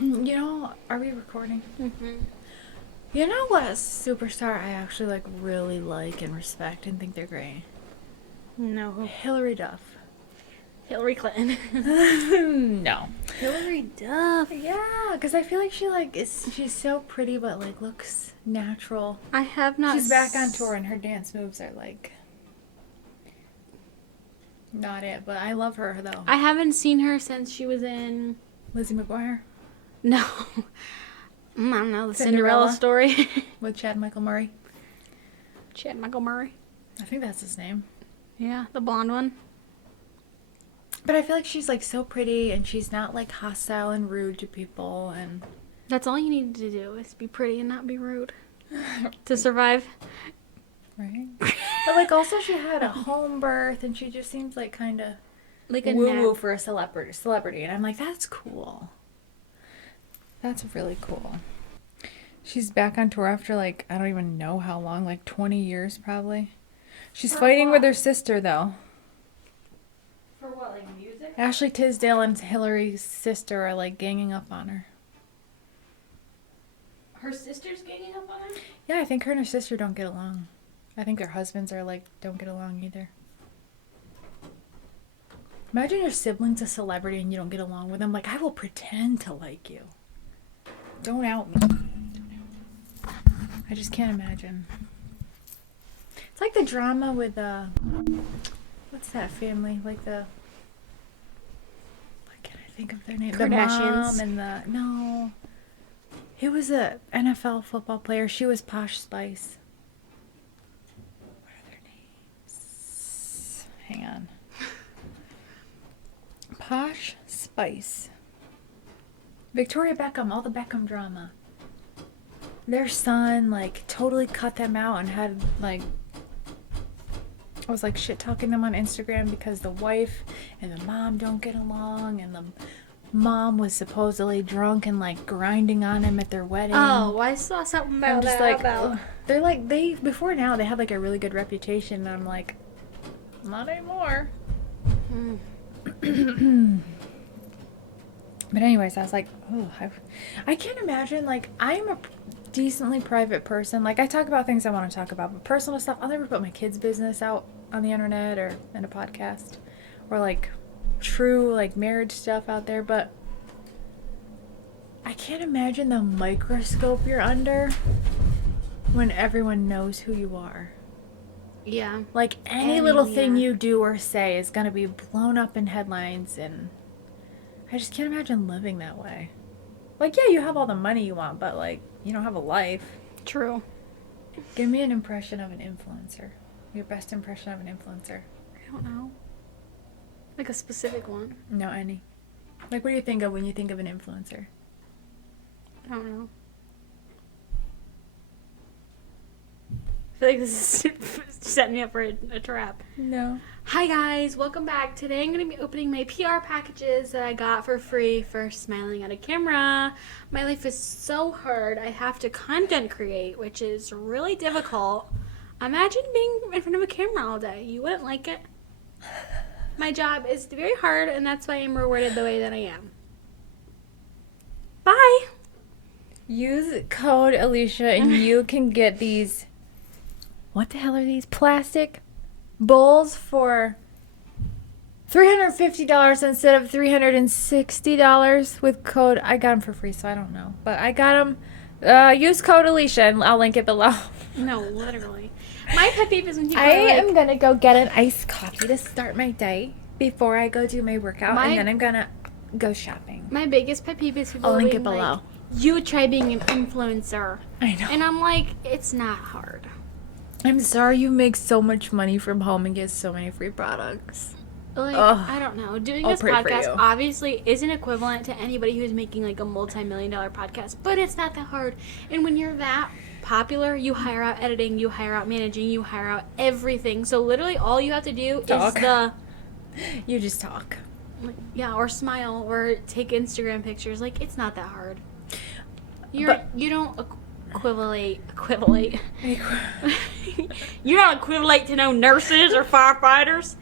You know, are we recording? Mm-hmm. You know what superstar I actually really like and respect and think they're great? No. Hillary Duff. Hillary Clinton. No. Hillary Duff. Yeah, because I feel like she's so pretty but looks natural. I have not. She's back on tour and her dance moves are not it, but I love her though. I haven't seen her since she was in. Lizzie McGuire No. I don't know, the Cinderella story. with Chad Michael Murray. Chad Michael Murray. I think that's his name. Yeah, the blonde one. But I feel like she's so pretty and she's not hostile and rude to people and That's all you need to do is be pretty and not be rude to survive. right. But also she had a home birth and she just seems kind of Like a woo-woo for a celebrity and I'm like, that's cool. That's really cool. She's back on tour after I don't even know how long, 20 years probably. She's fighting with her sister though. For what, music? Ashley Tisdale and Hillary's sister are ganging up on her. Her sister's ganging up on her? Yeah, I think her and her sister don't get along. I think their husbands are don't get along either. Imagine your sibling's a celebrity and you don't get along with them. I will pretend to like you. Don't out me. I just can't imagine. It's like the drama with what's that family? What can I think of their name? Kardashians. The mom and no. It was a NFL football player. She was Posh Spice. What are their names? Hang on. Posh Spice. Victoria Beckham, all the Beckham drama. Their son, totally cut them out and had, I was, shit-talking them on Instagram because the wife and the mom don't get along, and the mom was supposedly drunk and, grinding on him at their wedding. Oh, I saw something about I'm just that. ugh. They're, before now, they had, a really good reputation, and I'm like, not anymore. But anyways, I was like, oh, I can't imagine, I'm a decently private person. I talk about things I want to talk about, but personal stuff, I'll never put my kids' business out on the internet or in a podcast. Or, true, marriage stuff out there, but I can't imagine the microscope you're under when everyone knows who you are. Yeah. Any little thing you do or say is going to be blown up in headlines, and I just can't imagine living that way. Yeah, you have all the money you want, but, you don't have a life. True. Give me an impression of an influencer. Your best impression of an influencer. I don't know. A specific one. No, any. What do you think of when you think of an influencer? I don't know. I feel like this is setting me up for a trap. No. Hi guys, welcome back. Today I'm going to be opening my PR packages that I got for free for smiling at a camera. My life is so hard. I have to content create, which is really difficult. Imagine being in front of a camera all day. You wouldn't like it. My job is very hard, and that's why I'm rewarded the way that I am. Bye! Use code Alicia and you can get these, what the hell are these? Plastic bowls for $350 instead of $360 with code. I got them for free, so I don't know. But I got them. Use code Alicia and I'll link it below. No, literally. My pet peeve is when people I am going to go get an iced coffee to start my day before I go do my workout, and then I'm going to go shopping. My biggest pet peeve is people I'll link being it below. You try being an influencer. I know. And I'm like, it's not hard. I'm sorry you make so much money from home and get so many free products. I don't know. Doing I'll this pray for podcast you. obviously isn't equivalent to anybody who's making a multi-million-dollar podcast, but it's not that hard. And when you're that popular, you hire out editing, you hire out managing, you hire out everything. So literally all you have to do is You just talk. or smile or take Instagram pictures. It's not that hard. You don't equivalate. You don't equivalate to no nurses or firefighters.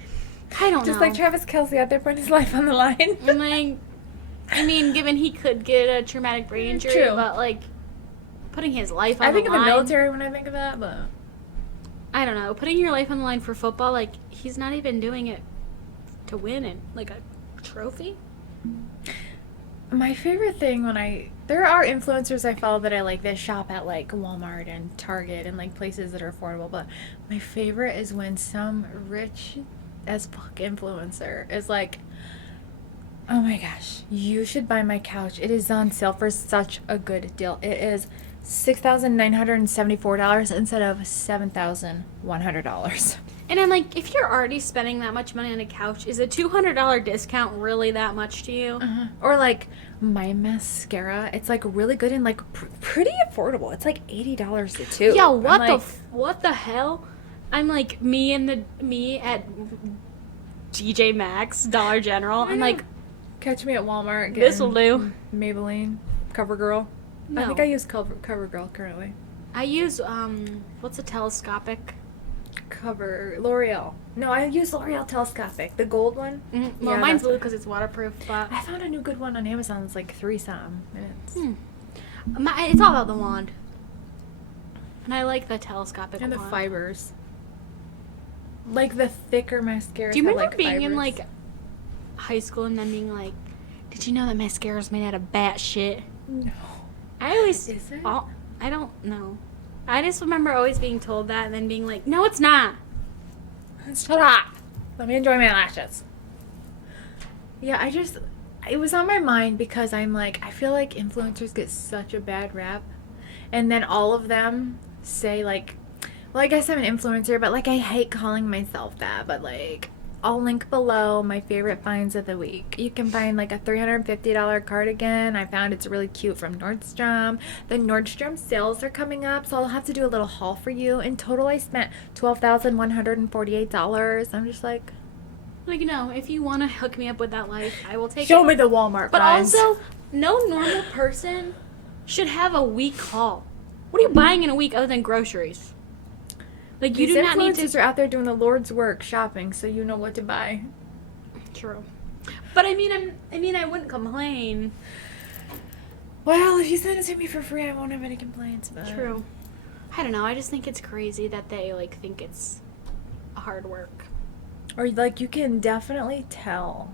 I don't know. Just like Travis Kelce out there putting his life on the line. I'm I mean, given he could get a traumatic brain injury, True. but like putting his life on I think the of the line. military when I think of that, but I don't know. Putting your life on the line for football, like he's not even doing it to win it, like a trophy. my favorite thing there are influencers I follow that I like that shop at like Walmart and Target and like places that are affordable, but my favorite is when some rich as fuck influencer is like, oh my gosh, you should buy my couch. It is on sale for such a good deal. It is $6,974 instead of $7,100. And I'm like, if you're already spending that much money on a couch, is a $200 discount really that much to you? Or like my mascara, it's like really good and like pretty affordable. It's like $80 a tube. Yeah, I'm what the hell? I'm like me at TJ Maxx, Dollar General. I'm like, catch me at Walmart. this'll do. Maybelline, CoverGirl. No. I think I use CoverGirl currently. I use what's a telescopic? L'Oreal. No, I use L'Oreal telescopic, the gold one. Mm-hmm. Well, Yeah, mine's that's blue because it's waterproof. But I found a new good one on Amazon. It's like $3 something. it's all about the wand, and I like the telescopic And the wand. fibers. Like the thicker mascaras. Do you have, remember like, being in fibers. like high school and then being like, did you know that mascara's made out of bat shit? No. I always Is it? I don't know. I just remember always being told that and then being like, no, it's not. Shut up. Let me enjoy my lashes. Yeah, it was on my mind because I'm like, I feel like influencers get such a bad rap. And then all of them say like, well, I guess I'm an influencer, but like I hate calling myself that, but like I'll link below my favorite finds of the week. You can find like a $350 cardigan. I found it's really cute from Nordstrom. The Nordstrom sales are coming up, so I'll have to do a little haul for you. In total, I spent $12,148. I'm just like, No, if you want to hook me up with that life, I will take show it. me the Walmart But finds. also, no normal person should have a week haul. What are you buying in a week other than groceries? Like, you These do not need influencers to. are out there doing the Lord's work shopping, so you know what to buy. True. But I wouldn't complain. Well, if you send it to me for free, I won't have any complaints. But True. I don't know. I just think it's crazy that they like think it's hard work. Or like you can definitely tell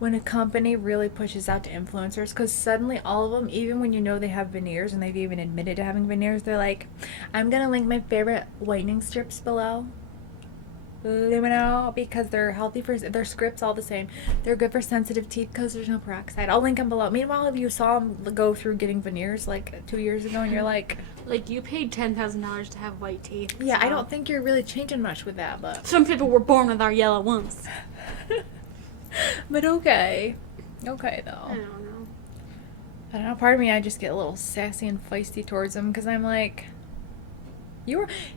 when a company really pushes out to influencers, because suddenly all of them, even when you know they have veneers and they've even admitted to having veneers, they're like, I'm gonna link my favorite whitening strips below, Lumino, because they're healthy for their scripts, all the same. They're good for sensitive teeth because there's no peroxide. I'll link them below. Meanwhile, if you saw them go through getting veneers like 2 years ago and you're like, you paid $10,000 to have white teeth. yeah, so. I don't think you're really changing much with that, but Some people were born with our yellow ones. but okay though. I don't know. I don't know, part of me, I just get a little sassy and feisty towards them because I'm like,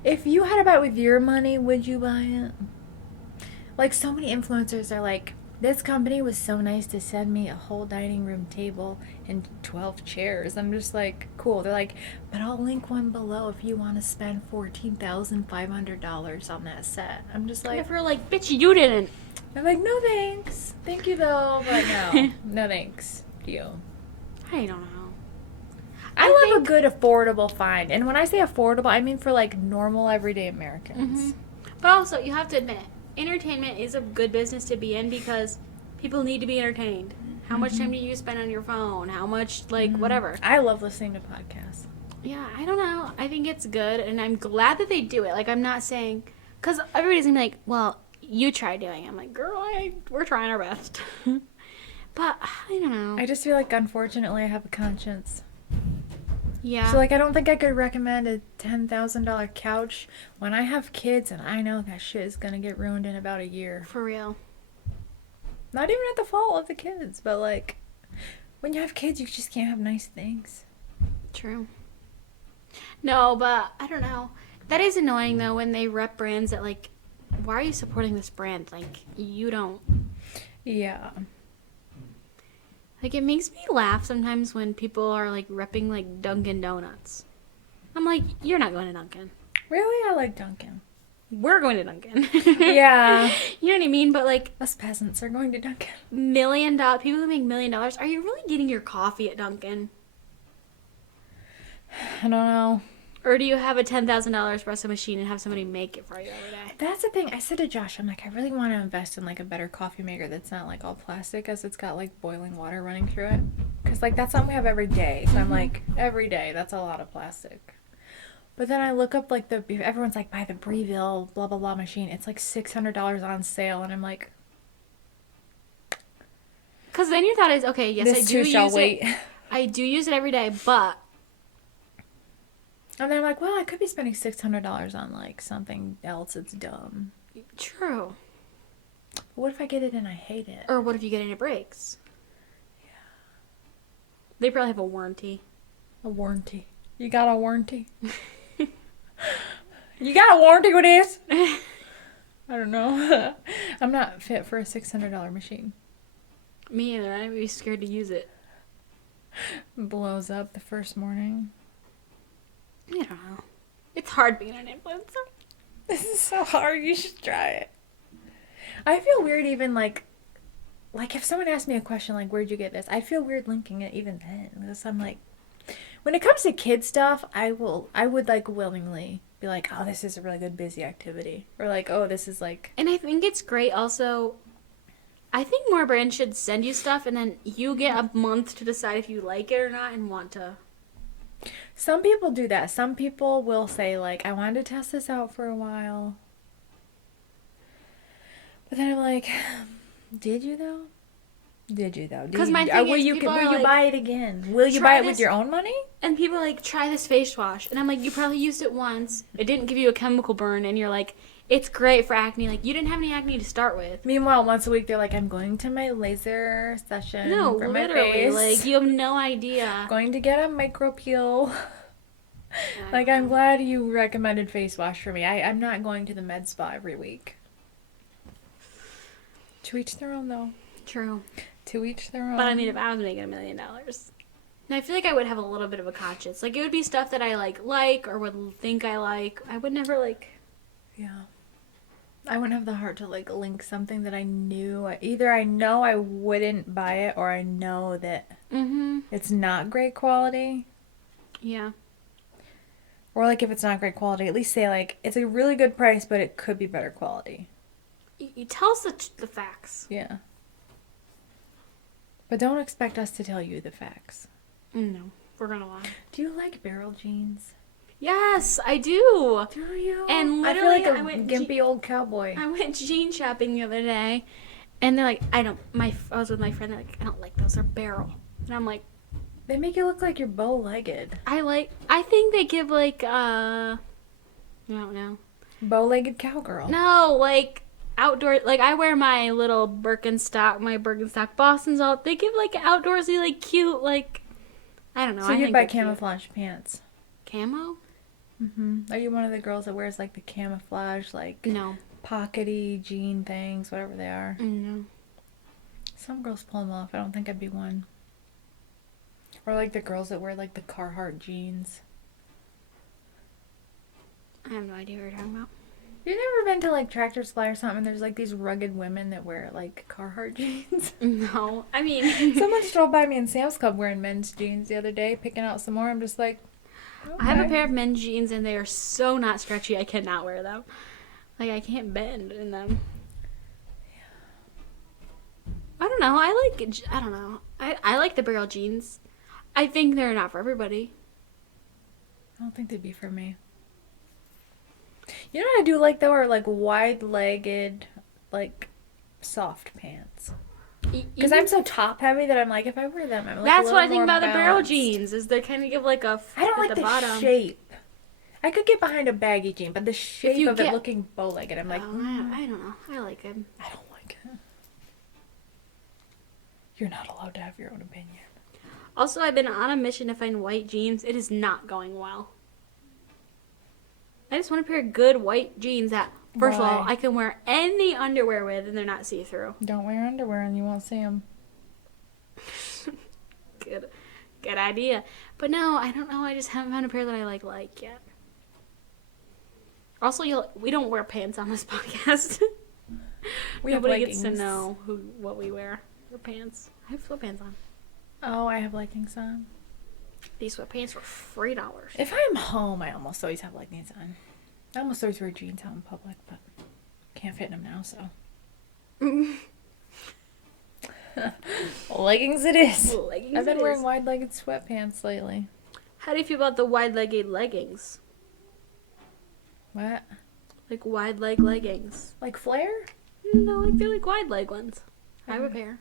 if you had to buy it with your money, would you buy it? Like, so many influencers are like, this company was so nice to send me a whole dining room table and 12 chairs. I'm just like, cool. They're like, but I'll link one below if you want to spend $14,500 on that set. I'm just like, If you're like, bitch, you didn't. I'm like, no thanks. Thank you though, but no. No thanks to you. I don't know. I love a good affordable find. And when I say affordable, I mean for like normal everyday Americans. But also, you have to admit, entertainment is a good business to be in because people need to be entertained. How much time do you spend on your phone? How much, whatever. I love listening to podcasts. Yeah, I don't know. I think it's good, and I'm glad that they do it. Like, I'm not saying, because everybody's gonna be like, well, you try doing it. I'm like, girl, we're trying our best. But, I don't know. I just feel like, unfortunately, I have a conscience. Yeah. So, like, I don't think I could recommend a $10,000 couch when I have kids and I know that shit is gonna get ruined in about a year. For real. Not even at the fault of the kids, but, like, when you have kids, you just can't have nice things. True. No, but I don't know. That is annoying, though, when they rep brands that, like, why are you supporting this brand? Like, you don't. Yeah. Like, it makes me laugh sometimes when people are, like, repping, like, Dunkin' Donuts. I'm like, you're not going to Dunkin'. Really? I like Dunkin'. we're going to Dunkin'. Yeah. You know what I mean? But like Us peasants are going to Dunkin'. people who make $1,000,000, are you really getting your coffee at Dunkin'? I don't know. Or do you have a $10,000 espresso machine and have somebody make it for you every day? That's the thing. I said to Josh, I'm like, I really want to invest in like a better coffee maker that's not like all plastic, as it's got like boiling water running through it. Because like that's something we have every day. So I'm like, every day, that's a lot of plastic. But then I look up like everyone's like, buy the Breville blah blah blah machine. It's like $600 on sale, and I'm like, Because then your thought is, okay, yes, this too shall wait. I do use it every day, but And then I'm like, well, I could be spending $600 on like something else that's dumb. true. But what if I get it and I hate it? Or what if you get any breaks? Yeah. They probably have a warranty. A warranty. You got a warranty? You got a warranty with this? I don't know. I'm not fit for a $600 machine. Me either. I'd be scared to use it. Blows up the first morning. I don't know. It's hard being an influencer. This is so hard. You should try it. I feel weird even like if someone asked me a question like, where'd you get this? I feel weird linking it even then. Because I'm like, when it comes to kid stuff, I would like willingly be like, oh, this is a really good busy activity. Or like, oh, this is like. And I think it's great also. I think more brands should send you stuff and then you get a month to decide if you like it or not and want to. Some people do that. Some people will say like, I wanted to test this out for a while. But then I'm like, did you though? Did you though? Because my thing will is, you people are like, buy it again? Will you buy it with your own money? And people are like, try this face wash. And I'm like, you probably used it once. It didn't give you a chemical burn. And you're like, it's great for acne. Like, you didn't have any acne to start with. Meanwhile, once a week, they're like, I'm going to my laser session for my literally. face. Like, you have no idea. Going to get a micro peel. Like, I'm glad you recommended face wash for me. I'm not going to the med spa every week. To each their own, though. True. To each their own. But I mean, if I was making $1,000,000, I feel like I would have a little bit of a conscience. Like, it would be stuff that I like or would think I like. I would never like. Yeah. I wouldn't have the heart to like link something that I knew. Either I know I wouldn't buy it, or I know that it's not great quality. Yeah. Or like if it's not great quality, at least say like it's a really good price, but it could be better quality. You tell us the facts. Yeah. But don't expect us to tell you the facts. No, we're gonna lie. Do you like barrel jeans? Yes, I do. Do you? And I feel literally, like a I went gimpy old cowboy. I went jean shopping the other day, and they're like, I was with my friend. They're like, I don't like those. They're barrel. And I'm like, They make you look like you're bow-legged. I think they give like I don't know. Bow-legged cowgirl. No, like outdoor. Like I wear my little Birkenstock Boston's all. They give like outdoorsy, like cute, like I don't know. So I you'd think buy they're cute. camouflage pants. Camo? Are you one of the girls that wears like the camouflage, like No. pockety jean things, whatever they are? No. Some girls pull them off. I don't think I'd be one. Or like the girls that wear like the Carhartt jeans. I have no idea what you're talking about. You've never been to like Tractor Supply or something? There's like these rugged women that wear like Carhartt jeans. No. I mean, Someone strolled by me in Sam's Club wearing men's jeans the other day, picking out some more. I'm just like, okay. I have a pair of men's jeans and they are so not stretchy. I cannot wear them. Like I can't bend in them. I don't know. I don't know. I like the barrel jeans. I think they're not for everybody. I don't think they'd be for me. You know what I do like though are like wide-legged, like soft pants. Because I'm so top heavy that I'm like, if I wear them, I'm like That's a what I little think more about the barrel balanced. jeans. Is they kind of give like a. I don't at like the bottom. shape. I could get behind a baggy jean, but the shape you of it get- looking bow-legged, I'm like, Oh, I don't know. I like them. I don't like it. You're not allowed to have your own opinion. Also, I've been on a mission to find white jeans. It is not going well. I just want a pair of good white jeans that, first of all, Why? I can wear any underwear with and they're not see-through. Don't wear underwear and you won't see them. Good idea. But no, I don't know. I just haven't found a pair that I like yet. Also, we don't wear pants on this podcast. We have Nobody gets to leggings. know what we wear. Or pants. I have sweatpants on. Oh, I have leggings on. These sweatpants were $3. If I'm home, I almost always have leggings on. I almost always wear jeans out in public, but can't fit in them now, so. Leggings it is. Leggings I've been it wearing is. wide-legged sweatpants lately. How do you feel about the wide-legged leggings? What? Like wide leg leggings. Like flare? No, like they're like wide leg ones. I have a pair.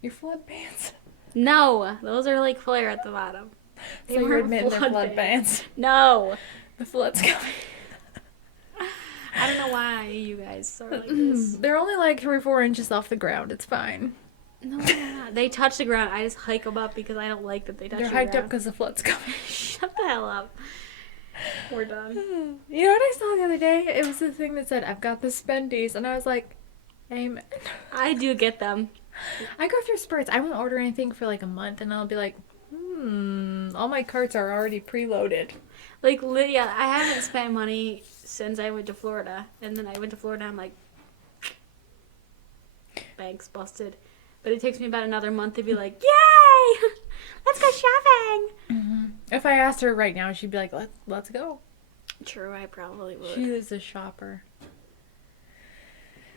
Your flood pants? No, those are like flare at the bottom. So you're admitting they're flood pants? No. The flood's coming. I don't know why you guys are like this. They're only like 3 or 4 inches off the ground. It's fine. No, they're not. They touch the ground. I just hike them up because I don't like that they touch They're the hiked up ground. because the flood's coming. Shut the hell up. We're done. You know what I saw the other day? It was the thing that said, I've got the spendies. And I was like, amen. I do get them. I go through spurts. I won't order anything for like a month. And I'll be like, all my carts are already preloaded. Like, yeah, I haven't spent money since I went to Florida. And then I went to Florida, I'm like, bags busted. But it takes me about another month to be like, yay! Let's go shopping! If I asked her right now, she'd be like, let's go. True, I probably would. She is a shopper.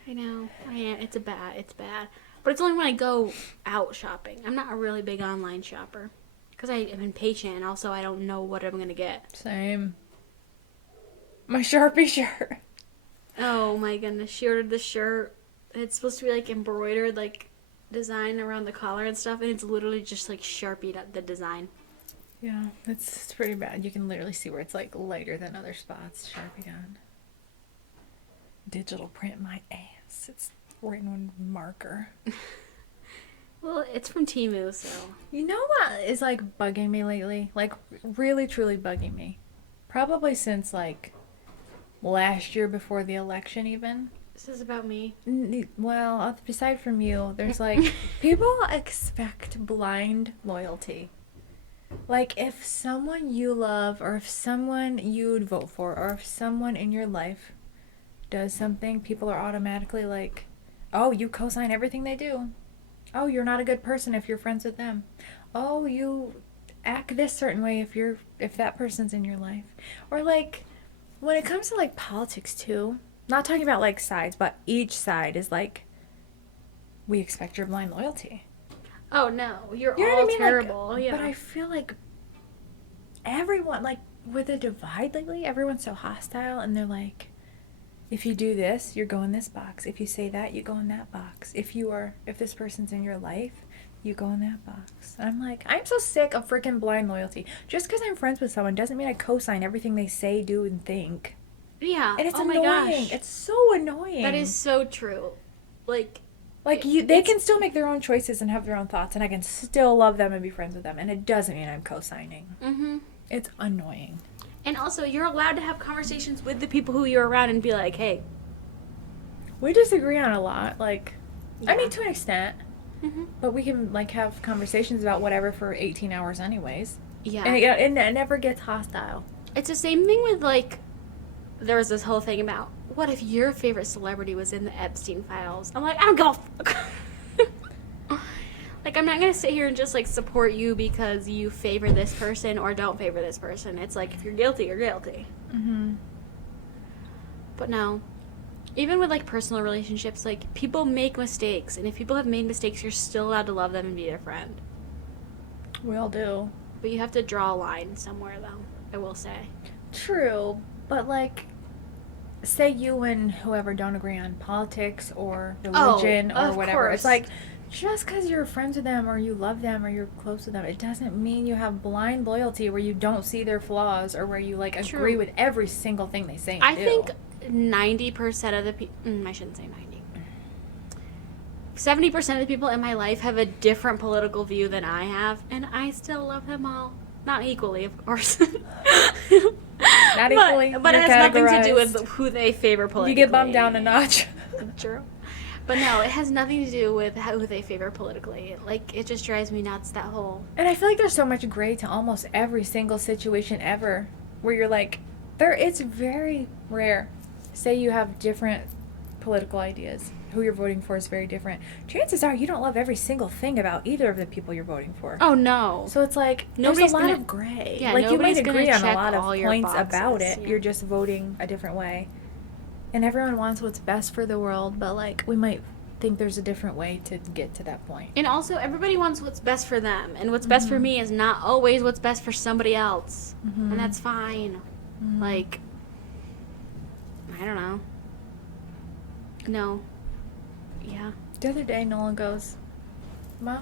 I know. I am. It's bad. But it's only when I go out shopping. I'm not a really big online shopper. Because I am impatient and also I don't know what I'm going to get. Same. My Sharpie shirt. Oh my goodness. She ordered this shirt. It's supposed to be like embroidered, like design around the collar and stuff. And it's literally just like Sharpied at the design. Yeah, it's pretty bad. You can literally see where it's like lighter than other spots. Sharpie on. Digital print my ass. It's written on marker. Well, it's from Temu, so. You know what is like bugging me lately? Like really truly bugging me. Probably since like last year before the election even. This is about me. Well, aside from you, there's like people expect blind loyalty. Like if someone you love or if someone you'd vote for or if someone in your life does something, people are automatically like, oh, you co-sign everything they do. Oh, you're not a good person if you're friends with them. Oh, you act this certain way if that person's in your life. Or like when it comes to like politics too, not talking about like sides, but each side is like, we expect your blind loyalty. Oh no, you're You know all what I mean? terrible. Like, yeah. But I feel like everyone, like with the divide lately, everyone's so hostile and they're like, if you do this, you're going this box. If you say that, you go in that box. If this person's in your life, you go in that box. And I'm like, I'm so sick of freaking blind loyalty. Just because I'm friends with someone doesn't mean I co-sign everything they say, do, and think. Yeah. And it's oh annoying. my gosh. It's so annoying. That is so true. Like they can still make their own choices and have their own thoughts, and I can still love them and be friends with them. And it doesn't mean I'm co-signing. Mhm. It's annoying. And also, you're allowed to have conversations with the people who you're around and be like, hey. We disagree on a lot. Like, Yeah. I mean, to an extent. Mm-hmm. But we can, like, have conversations about whatever for 18 hours anyways. Yeah. And it never gets hostile. It's the same thing with, like, there was this whole thing about, what if your favorite celebrity was in the Epstein files? I'm like, I don't give a fuck. Like, I'm not going to sit here and just, like, support you because you favor this person or don't favor this person. It's like, if you're guilty, you're guilty. Mm-hmm. But no. Even with, like, personal relationships, like, people make mistakes. And if people have made mistakes, you're still allowed to love them and be their friend. We all do. But you have to draw a line somewhere, though, I will say. True. But, like, say you and whoever don't agree on politics or religion or of whatever. course. It's like, just because you're friends with them or you love them or you're close with them, it doesn't mean you have blind loyalty where you don't see their flaws or where you, like, True. agree with every single thing they say and I do. think 90% of the people... I shouldn't say 90. 70% of the people in my life have a different political view than I have, and I still love them all. Not equally, of course. Not equally. But it You're has nothing to do categorized. with who they favor politically. You get bumped down a notch. True. But no, it has nothing to do with who they favor politically. Like, it just drives me nuts, that whole... And I feel like there's so much gray to almost every single situation ever where you're like, It's very rare. Say you have different political ideas. Who you're voting for is very different. Chances are you don't love every single thing about either of the people you're voting for. Oh, no. So it's like, Nobody's there's a lot gonna- of gray. yeah, like, you might nobody's gonna agree on a check lot of all your points about boxes, it. yeah. You're just voting a different way. And everyone wants what's best for the world, but, like, we might think there's a different way to get to that point. And also, everybody wants what's best for them. And what's best for me is not always what's best for somebody else. Mhm. And that's fine. Mhm. Like, I don't know. No. Yeah. The other day, Nolan goes, Mom,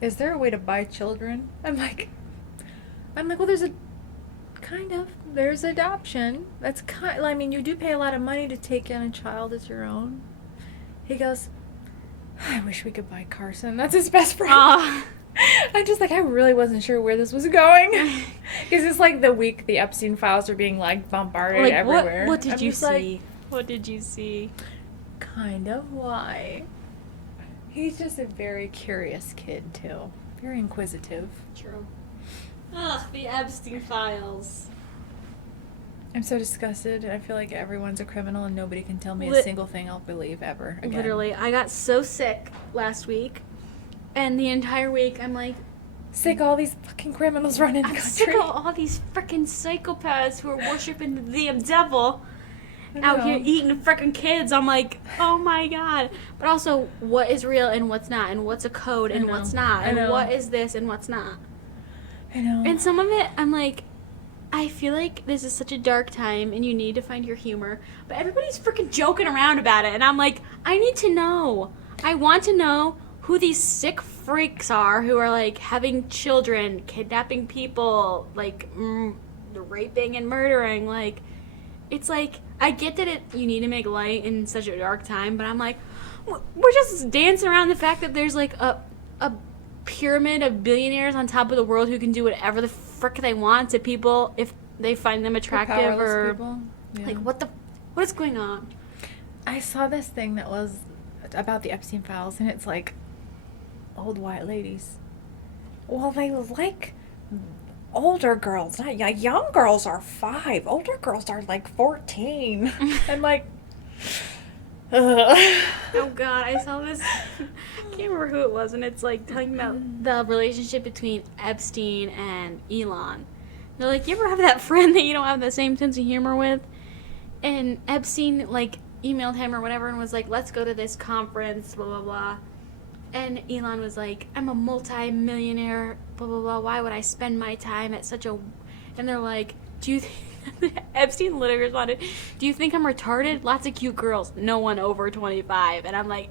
is there a way to buy children? I'm like, well, there's adoption. That's I mean, you do pay a lot of money to take in a child as your own. He goes, I wish we could buy Carson. That's his best friend. Aw. I'm just like, I really wasn't sure where this was going. Because it's like the week the Epstein files are being, like, bombarded Like, everywhere. what did I'm you just like, see? What did you see? kind of why. He's just a very curious kid, too. Very inquisitive. True. Ugh, the Epstein files. I'm so disgusted. I feel like everyone's a criminal and nobody can tell me a Lit- single thing I'll believe ever again. Literally, I got so sick last week. And the entire week, I'm like, Sick all these fucking criminals running the I'm country. sick of all these freaking psychopaths who are worshiping the damn devil I out know. here eating freaking kids. I'm like, oh my god. But also, what is real and what's not, and what's a code and I know. what's not, I and know. what is this and what's not. I know. And some of it, I'm like, I feel like this is such a dark time and you need to find your humor. But everybody's freaking joking around about it. And I'm like, I need to know. I want to know who these sick freaks are who are, like, having children, kidnapping people, like, raping and murdering. Like, it's like, I get that you need to make light in such a dark time, but I'm like, we're just dancing around the fact that there's, like, a pyramid of billionaires on top of the world who can do whatever the frick they want to people if they find them attractive Powerless or people. Yeah. like what is going on? I saw this thing that was about the Epstein files, and it's like old white ladies. Well, they like older girls. Not young girls are 5. Older girls are like 14. I'm like, ugh. Oh god, I saw this. I can't remember who it was, and it's like talking about the relationship between Epstein and Elon. They're like, you ever have that friend that you don't have the same sense of humor with? And Epstein like emailed him or whatever and was like, let's go to this conference, blah blah blah. And Elon was like, I'm a multi-millionaire, blah blah blah. Why would I spend my time at such a? And they're like, do you? Epstein literally responded, do you think I'm retarded? Lots of cute girls. No one over 25. And I'm like,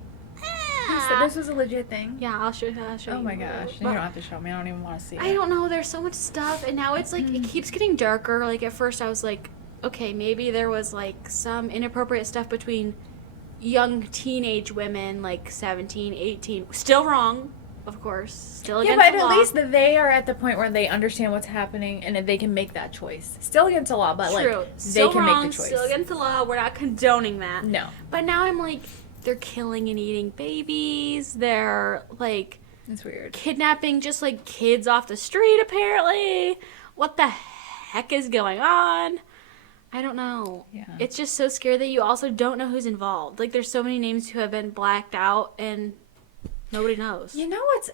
So this was a legit thing. yeah, I'll show you. Oh my gosh! You But don't have to show me. I don't even want to see it. I don't know. There's so much stuff, and now it's like it keeps getting darker. Like at first, I was like, okay, maybe there was like some inappropriate stuff between young teenage women, like 17, 18. Still wrong, of course. Still Yeah, against but the at law. least they are at the point where they understand what's happening and they can make that choice. Still against the law, but True. like Still they can wrong, make the choice. Still against the law. We're not condoning that. No, But now I'm like, they're killing and eating babies. They're like it's weird. kidnapping just like kids off the street apparently. What the heck is going on? I don't know. Yeah. It's just so scary that you also don't know who's involved. Like there's so many names who have been blacked out and nobody knows. You know what's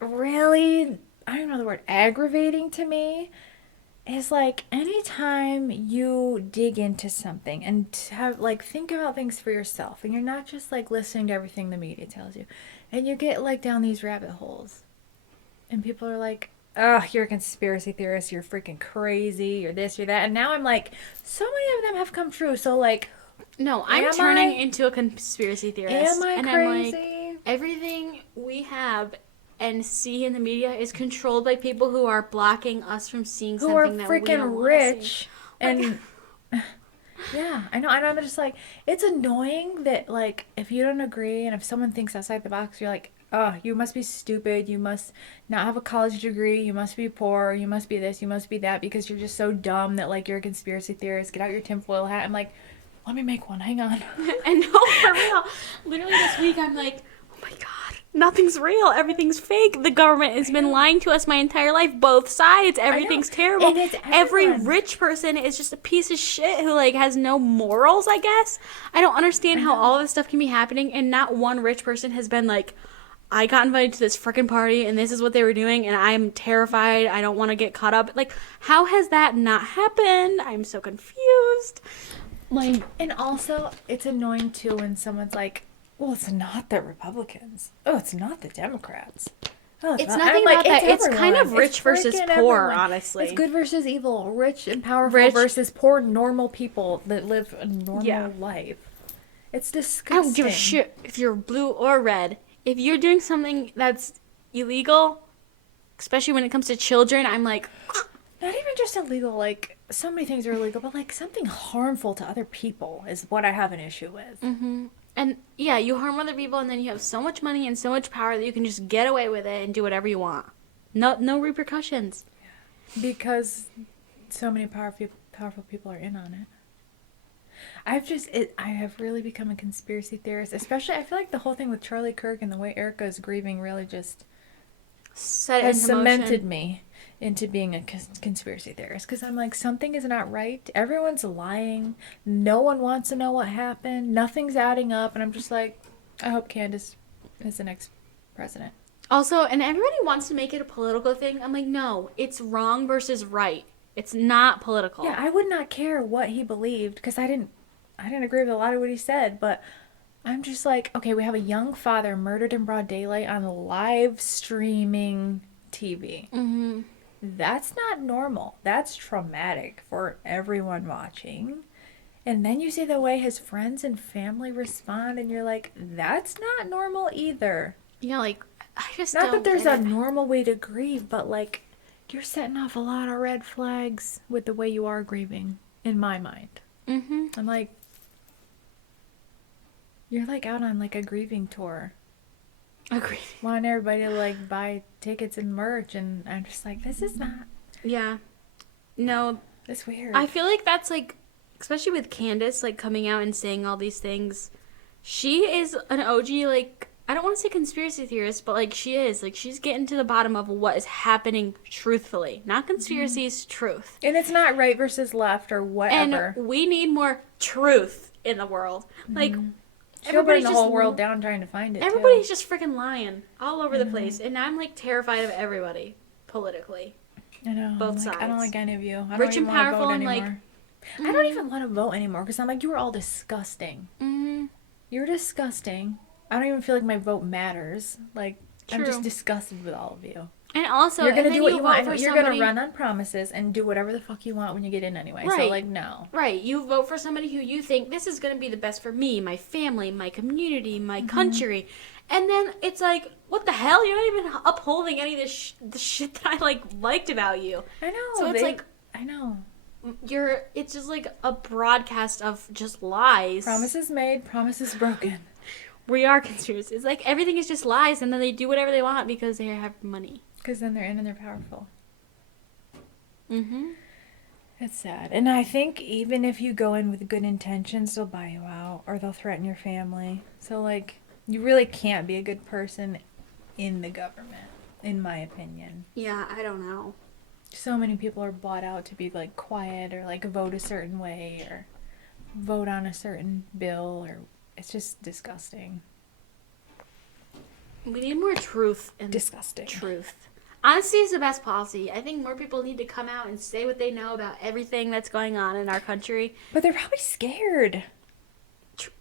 really, I don't know the word, aggravating to me is like anytime you dig into something and have like think about things for yourself and you're not just like listening to everything the media tells you and you get like down these rabbit holes and people are like, oh, you're a conspiracy theorist, you're freaking crazy, you're this, you're that, and now I'm like, so many of them have come true, so like, No, I'm Am turning I- into a conspiracy theorist. am I and crazy? I'm like, everything we have and see in the media is controlled by people who are blocking us from seeing who are something that we don't freaking wanna see. rich and yeah, I know, and I'm just like, it's annoying that like if you don't agree and if someone thinks outside the box, you're like, oh, you must be stupid, you must not have a college degree, you must be poor, you must be this, you must be that, because you're just so dumb that like you're a conspiracy theorist. Get out your tinfoil hat. I'm like, let me make one, hang on. And no, for real. Literally this week I'm like, oh my god, Nothing's real. Everything's fake. The government has been lying to us my entire life. Both sides. Everything's terrible. And it's Every everyone. rich person is just a piece of shit who like has no morals, I guess. I don't understand how all this stuff can be happening and not one rich person has been like, I got invited to this freaking party and this is what they were doing and I'm terrified. I don't want to get caught up. Like, how has that not happened? I'm so confused. Like, And also, it's annoying too when someone's like, well, it's not the Republicans. Oh, it's not the Democrats. Oh, it's not. nothing And I'm about that. It's kind everyone. of rich It's versus freaking poor, everyone. honestly. It's good versus evil. Rich and powerful Rich- versus poor, normal people that live a normal Yeah. life. It's I disgusting. don't give a shit if you're blue or red. If you're doing something that's illegal, especially when it comes to children, I'm like, Not even just illegal. Like, so many things are illegal, but like something harmful to other people is what I have an issue with. and yeah, you harm other people and then you have so much money and so much power that you can just get away with it and do whatever you want. No repercussions. Because so many powerful people are in on it. I have really become a conspiracy theorist. Especially, I feel like the whole thing with Charlie Kirk and the way Erica is grieving really just Set it has into motion. cemented me into being a conspiracy theorist. Because I'm like, something is not right. Everyone's lying. No one wants to know what happened. Nothing's adding up. And I'm just like, I hope Candace is the next president. Also, and everybody wants to make it a political thing. I'm like, no, it's wrong versus right. It's not political. Yeah, I would not care what he believed because I didn't agree with a lot of what he said, but I'm just like, okay, we have a young father murdered in broad daylight on live streaming TV. Mm-hmm. That's not normal. That's traumatic for everyone watching. And then you see the way his friends and family respond, and you're like, that's not normal either. Yeah, like, I just Not don't that there's get a it. normal way to grieve, but like, you're setting off a lot of red flags with the way you are grieving, in my mind. Mm-hmm. I'm like, you're like out on like a grieving tour. Agreed. Want everybody to like buy tickets and merch, and I'm just like, this is not. Yeah. No, It's weird. I feel like that's like, especially with Candace, like coming out and saying all these things. She is an OG, like, I don't want to say conspiracy theorist, but like she is. Like, she's getting to the bottom of what is happening truthfully. Not conspiracies, truth. And it's not right versus left or whatever. And we need more truth in the world. Like, She'll bring everybody's the just whole world down trying to find it. everybody's just freaking lying all over the place, and I'm like terrified of everybody politically. Too. I know. both I'm like, I don't sides. like any of you. I Rich don't even and want to powerful vote and, like, anymore. I don't even want to vote anymore because I'm like, you are all disgusting. Mm-hmm. You're disgusting. I don't even feel like my vote matters. Like, I'm True. just disgusted with all of you. And also, You're gonna and do then what you want. vote for And you're somebody- gonna run on promises and do whatever the fuck you want when you get in anyway. So Right. like, no. Right, you vote for somebody who you think this is going to be the best for me, my family, my community, my country. And then it's like, what the hell? You're not even upholding any of this the shit that I liked about you. I know. So it's like, I know. it's just like a broadcast of just lies. Promises made, promises broken. We are conspiracies. It's like everything is just lies, and then they do whatever they want because they have money. Because then they're in and they're powerful. Mm-hmm. It's sad. And I think even if you go in with good intentions, they'll buy you out or they'll threaten your family. So, like, you really can't be a good person in the government, in my opinion. Yeah, I don't know. So many people are bought out to be, like, quiet or, like, vote a certain way or vote on a certain bill or... It's just disgusting. We need more truth and Disgusting. truth. Honesty is the best policy. I think more people need to come out and say what they know about everything that's going on in our country. But they're probably scared.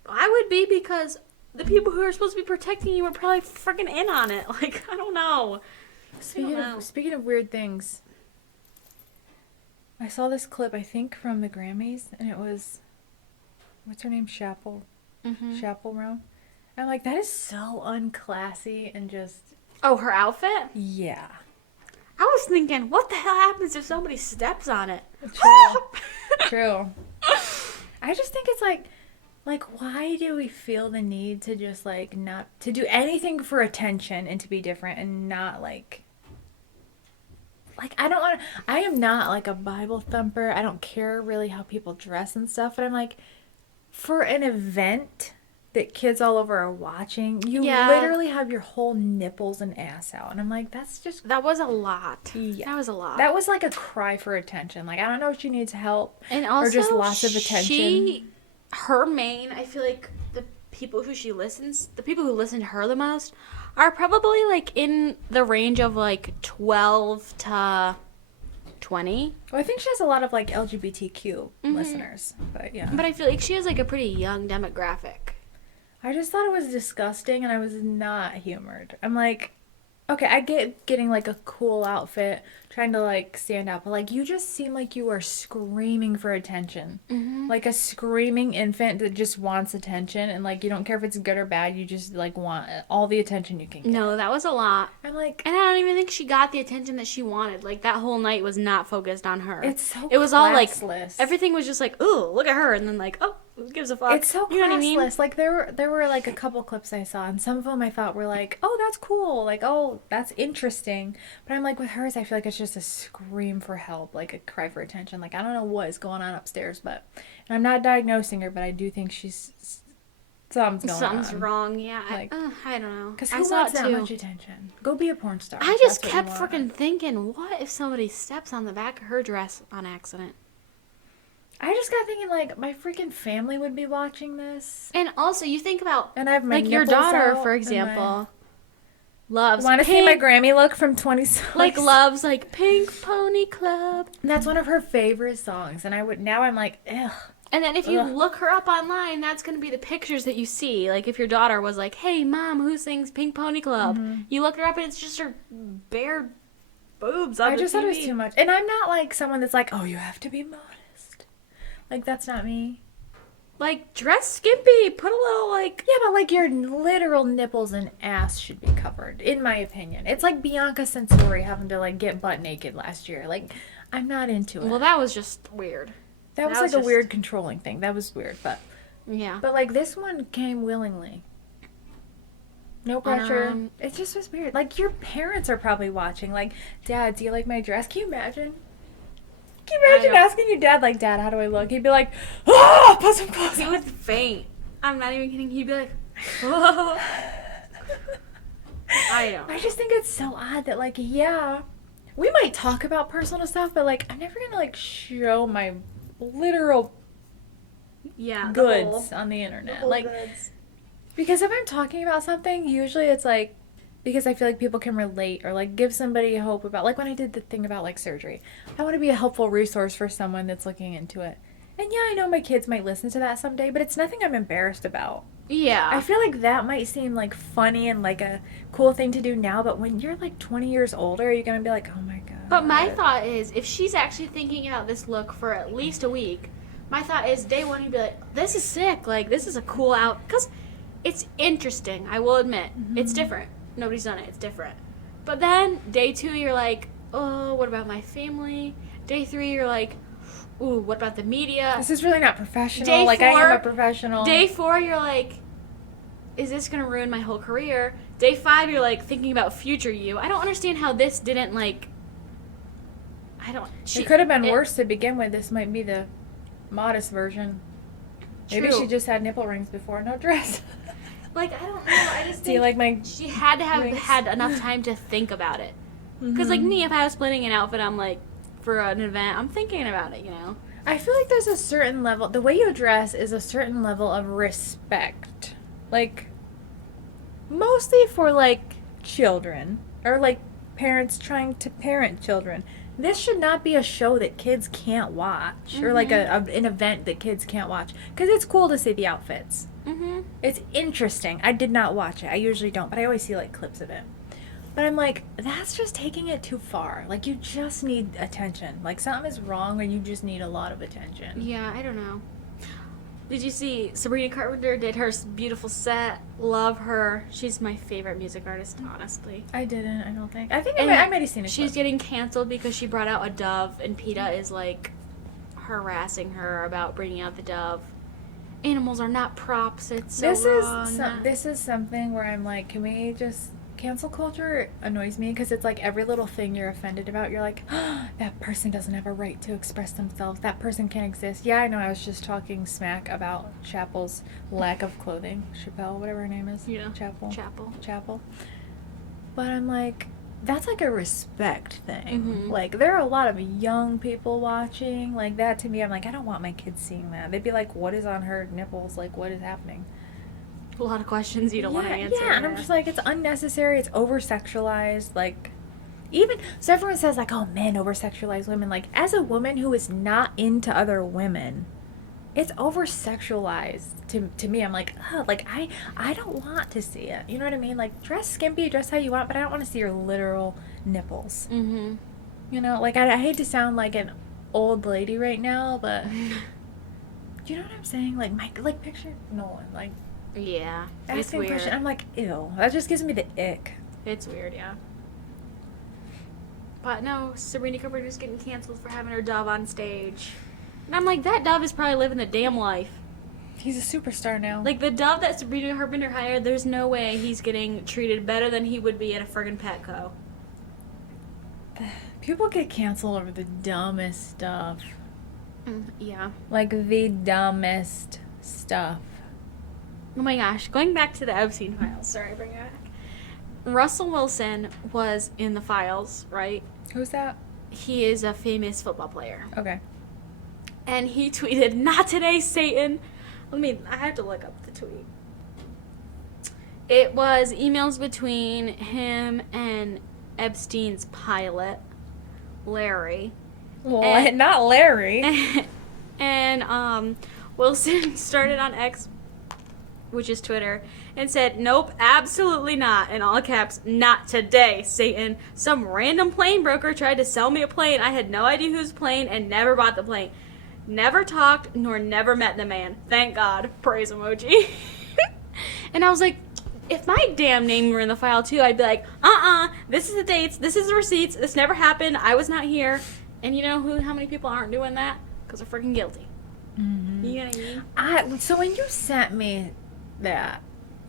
I would be, because the people who are supposed to be protecting you are probably freaking in on it. Like, I don't know. Speaking of weird things, I saw this clip, I think, from the Grammys, and it was, what's her name? Chappell-Roan. I'm like, that is so unclassy and just, Oh, her outfit? yeah. I was thinking, what the hell happens if somebody steps on it? True. True. I just think it's like, why do we feel the need to just, like, not, to do anything for attention and to be different and not, like, I don't want to, I am not, like, a Bible thumper. I don't care really how people dress and stuff, but I'm like, for an event that kids all over are watching, you Yeah. literally have your whole nipples and ass out. And I'm like, that's just... That was a lot. Yeah. That was a lot. That was like a cry for attention. Like, I don't know if she needs help And also, or just lots of attention. Her main, I feel like the people who listen to her the most are probably like in the range of like 12 to 20. Well, I think she has a lot of like LGBTQ listeners, but yeah. But I feel like she has like a pretty young demographic. I just thought it was disgusting and I was not humored. I'm like, okay, I get getting like a cool outfit, trying to like stand out, but like you just seem like you are screaming for attention. Like a screaming infant that just wants attention, and like you don't care if it's good or bad, you just like want all the attention you can get. No, that was a lot. I'm like, And I don't even think she got the attention that she wanted. Like, that whole night was not focused on her. it's so It was all like, classless. everything was just like, ooh, look at her. And then like, oh, who gives a fuck? It's so classless. You know what I mean? Like there were like a couple clips I saw, and some of them I thought were like, oh, that's cool, like, oh, that's interesting. But I'm like, with hers, I feel like it's just a scream for help, like a cry for attention. Like, I don't know what is going on upstairs, but and I'm not diagnosing her, but I do think something's going on. Something's wrong, yeah. Like, I don't know. Because I who saw wants it that too. much attention? Go be a porn star. I just That's what you kept want. freaking thinking, what if somebody steps on the back of her dress on accident? I just got thinking, like, my freaking family would be watching this. And also, you think about, And I have my like, your nipples daughter, out for and example, loves Want to see my Grammy look from 20 like, loves, like, Pink Pony Club. That's one of her favorite songs, and I'm like, ugh. And then if you Ugh. look her up online, that's going to be the pictures that you see. Like, if your daughter was like, hey, Mom, who sings Pink Pony Club? You look her up, and it's just her bare boobs on I the just TV. thought it was too much. And I'm not like someone that's like, oh, you have to be modest. Like, that's not me. Like, dress skimpy. Put a little, like... Yeah, but like your literal nipples and ass should be covered, in my opinion. It's like Bianca Censori having to like get butt naked last year. Like, I'm not into it. Well, that was just weird. that was like a weird controlling thing. That was weird, but Yeah. like this one came willingly. No pressure. Um, It just was weird. Like, your parents are probably watching. Like, Dad, do you like my dress? Can you imagine? Can you imagine asking your dad, like, Dad, how do I look? He'd be like, oh, put some clothes He on. would faint. I'm not even kidding. He'd be like, oh. I know. I just think it's so odd that, like, yeah, we might talk about personal stuff, but, like, I'm never going to, like, show my literal Yeah. goods on the internet. Like, goods. because if I'm talking about something, usually it's, like, because I feel like people can relate or, like, give somebody hope about, like, when I did the thing about, like, surgery. I want to be a helpful resource for someone that's looking into it. And, yeah, I know my kids might listen to that someday, but it's nothing I'm embarrassed about. Yeah. I feel like that might seem, like, funny and, like, a cool thing to do now, but when you're, like, 20 years older, you're going to be like, oh, my God. But my thought is, if she's actually thinking about this look for at least a week, my thought is day one, you'd be like, this is sick. Like, this is a cool out. Because it's interesting, I will admit. It's different. Nobody's done it. It's different. But then day two, you're like, oh, what about my family? Day three, you're like, ooh, what about the media? This is really not professional. Day like, I four- am a professional. Day four, you're like, is this going to ruin my whole career? Day five, you're like thinking about future you. I don't understand how this didn't, like, I don't. It could have been worse to begin with. This might be the modest version. Maybe True. she just had nipple rings before, no dress. Like, I don't know. I just Do you think like my... she had to have rings? had enough time to think about it. Because, like, me, if I was splitting an outfit, I'm like, for an event, I'm thinking about it, you know? I feel like there's a certain level... The way you dress is a certain level of respect. Like, mostly for, like, children. Or, like, parents trying to parent children. This should not be a show that kids can't watch. Or, like, an event that kids can't watch. Because it's cool to see the outfits. Mm-hmm. It's interesting. I did not watch it. I usually don't, but I always see, like, clips of it. But I'm like, that's just taking it too far. Like, you just need attention. Like, something is wrong when you just need a lot of attention. Yeah, I don't know. Did you see Sabrina Carpenter did her beautiful set? Love her. She's my favorite music artist, honestly. I didn't, I don't think. I think And I might have seen it. She's getting canceled because she brought out a dove, and PETA is, like, harassing her about bringing out the dove. Animals are not props. It's so wrong. This is something where I'm like, can cancel culture annoys me because it's like every little thing you're offended about, you're like, oh, that person doesn't have a right to express themselves. That person can't exist. Yeah, I know. I was just talking smack about Chapel's lack of clothing. Chappelle, whatever her name is. Yeah. Chapel. But I'm like, that's like a respect thing. Mm-hmm. Like, there are a lot of young people watching. Like, that to me, I'm like, I don't want my kids seeing that. They'd be like, what is on her nipples? Like, what is happening? A lot of questions you don't want to answer. Yeah, and I'm just like, it's unnecessary. It's over-sexualized. Like, even, so everyone says, like, oh, men over-sexualize women. Like, as a woman who is not into other women, it's over-sexualized to me. I'm like, oh, like, I don't want to see it. You know what I mean? Like, dress skimpy, dress how you want, but I don't want to see your literal nipples. Mm-hmm. You know, like, I hate to sound like an old lady right now, but you know what I'm saying? Like picture Nolan, like, Yeah, it's asking weird. question. I'm like, ew. That just gives me the ick. It's weird, yeah. But no, Sabrina Carpenter's getting canceled for having her dove on stage. And I'm like, that dove is probably living the damn life. He's a superstar now. Like, the dove that Sabrina Carpenter hired, there's no way he's getting treated better than he would be at a friggin' Petco. People get canceled over the dumbest stuff. Yeah. Like, the dumbest stuff. Oh my gosh, going back to the Epstein files. Sorry, bring it back. Russell Wilson was in the files, right? Who's that? He is a famous football player. Okay. And he tweeted, "Not today, Satan." I have to look up the tweet. It was emails between him and Epstein's pilot, Larry. Well, not Larry. And Wilson started on X, which is Twitter, and said, "Nope, absolutely not," in all caps, "Not today, Satan. Some random plane broker tried to sell me a plane. I had no idea whose plane and never bought the plane. Never talked nor never met the man. Thank God." Praise emoji. And I was like, if my damn name were in the file too, I'd be like, this is the dates, this is the receipts, this never happened, I was not here. And you know how many people aren't doing that? Because they're freaking guilty. Mm-hmm. You know what I mean? So when you sent me that,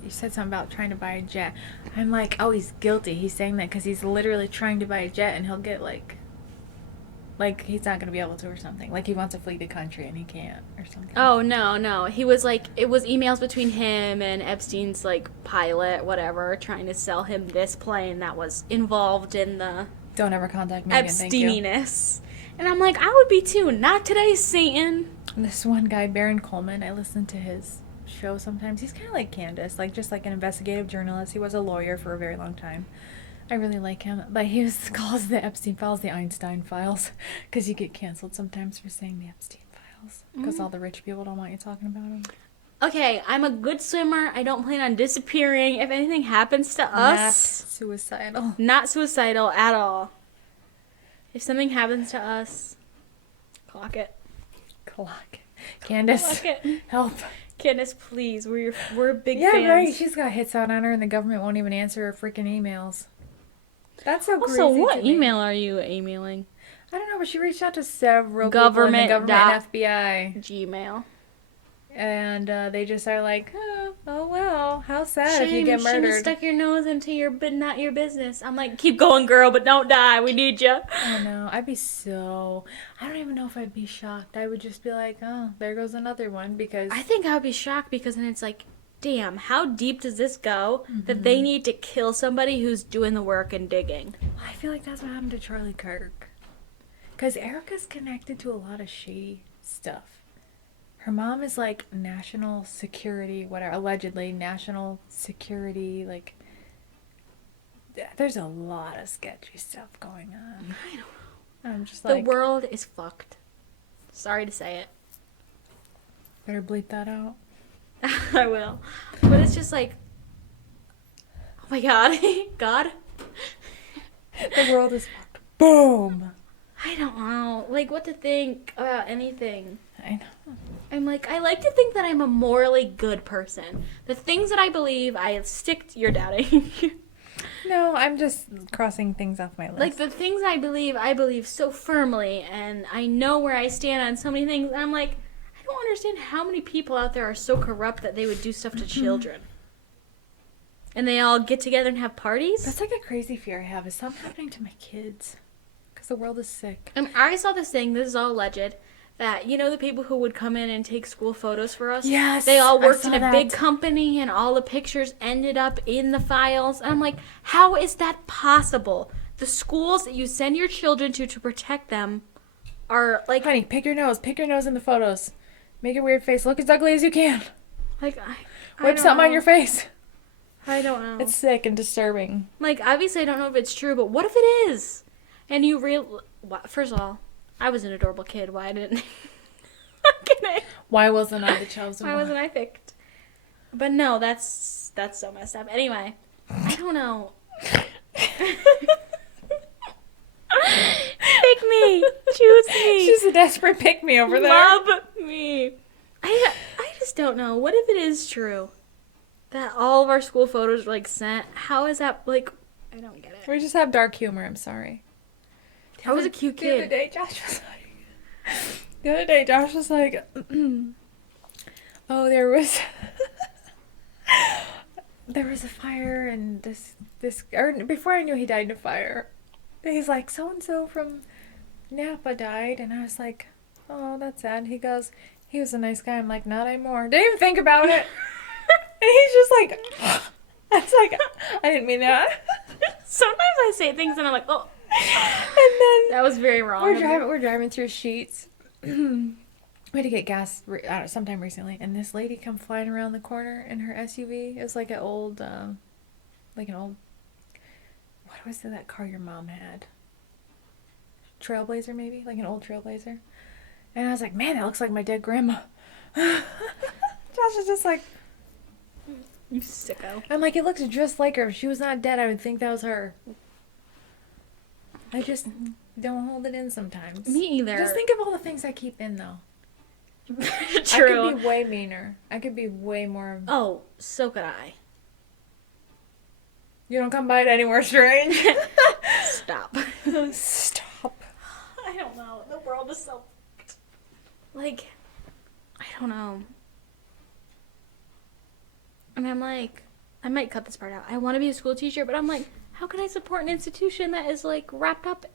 you said something about trying to buy a jet. I'm like, oh, he's guilty. He's saying that because he's literally trying to buy a jet and he'll get like he's not going to be able to or something. Like he wants to flee the country and he can't or something. Oh, no. He was like, it was emails between him and Epstein's like pilot, whatever, trying to sell him this plane that was involved in the Don't ever contact me again, thank you. Epsteininess. And I'm like, I would be too. Not today, Satan. This one guy, Baron Coleman, I listen to his show sometimes. He's kind of like Candace, like just like an investigative journalist. He was a lawyer for a very long time. I really like him, but he calls the Epstein files the Einstein files because you get canceled sometimes for saying the Epstein files because all the rich people don't want you talking about them. Okay, I'm a good swimmer. I don't plan on disappearing. If anything happens to us, not suicidal at all. If something happens to us, clock it. Candace, Clock it. help. Candace, please. We're big yeah, fans. right. She's got hits out on her, and the government won't even answer her freaking emails. That's so crazy. Also, what to me. email are you emailing? I don't know, but she reached out to several Government people in the government and FBI. Gmail. And they just are like, oh well, how sad if you get Shouldn't murdered. have stuck your nose into not your business. I'm like, keep going, girl, but don't die. We need you. I know. I don't even know if I'd be shocked. I would just be like, oh, there goes another one because... I think I would be shocked because then it's like, damn, how deep does this go that they need to kill somebody who's doing the work and digging? I feel like that's what happened to Charlie Kirk. Because Erica's connected to a lot of shady stuff. Her mom is like national security, whatever, allegedly national security, like, there's a lot of sketchy stuff going on. I don't know. I'm just like... The world is fucked. Sorry to say it. Better bleep that out. I will. But it's just like, oh my God. God. The world is fucked. Boom! I don't know, like, what to think about anything. I know. I'm like, I like to think that I'm a morally good person. The things that I believe, I stick to. You're doubting. No, I'm just crossing things off my list. Like, the things I believe so firmly, and I know where I stand on so many things, and I'm like, I don't understand how many people out there are so corrupt that they would do stuff to children. And they all get together and have parties? That's like a crazy fear I have. Is something happening to my kids? Because the world is sick. I saw this thing, this is all alleged, that, you know, the people who would come in and take school photos for us? Yes, They all I worked saw in a that. big company and all the pictures ended up in the files. And I'm like, how is that possible? The schools that you send your children to protect them are like... Honey, pick your nose. Pick your nose in the photos. Make a weird face. Look as ugly as you can. Like, I Wipe don't something know. on your face. I don't know. It's sick and disturbing. Like, obviously I don't know if it's true, but what if it is? And you first of all, I was an adorable kid. Why didn't... I'm kidding. Why wasn't I the chosen Why one? wasn't I picked? But no, that's so messed up. Anyway, I don't know. Pick me. Choose me. She's a desperate pick me over there. Love me. I just don't know. What if it is true that all of our school photos were like sent? How is that like? I don't get it. We just have dark humor. I'm sorry. I was a cute The other kid. day, Josh was like, oh, there was a fire and this or before I knew he died in a fire. He's like, so and so from Napa died, and I was like, oh, that's sad. He goes, he was a nice guy. I'm like, not anymore. Didn't even think about it. And he's just like, I was like, I didn't mean that. Sometimes I say things and I'm like, oh, And then that was very wrong. we're driving through Sheets. We had to get gas sometime recently, and this lady come flying around the corner in her SUV. It was like an old, what was that car your mom had? Trailblazer, maybe? Like an old Trailblazer. And I was like, man, that looks like my dead grandma. Josh is just like, You sicko. I'm like, it looks just like her. If she was not dead, I would think that was her. I just don't hold it in sometimes. Me either. Just think of all the things I keep in, though. True. I could be way meaner. I could be way more. Oh, so could I. You don't come by it anywhere strange. Stop. Stop. I don't know. The world is so... Like, I don't know. And I'm like, I might cut this part out. I want to be a school teacher, but I'm like, how can I support an institution that is like wrapped up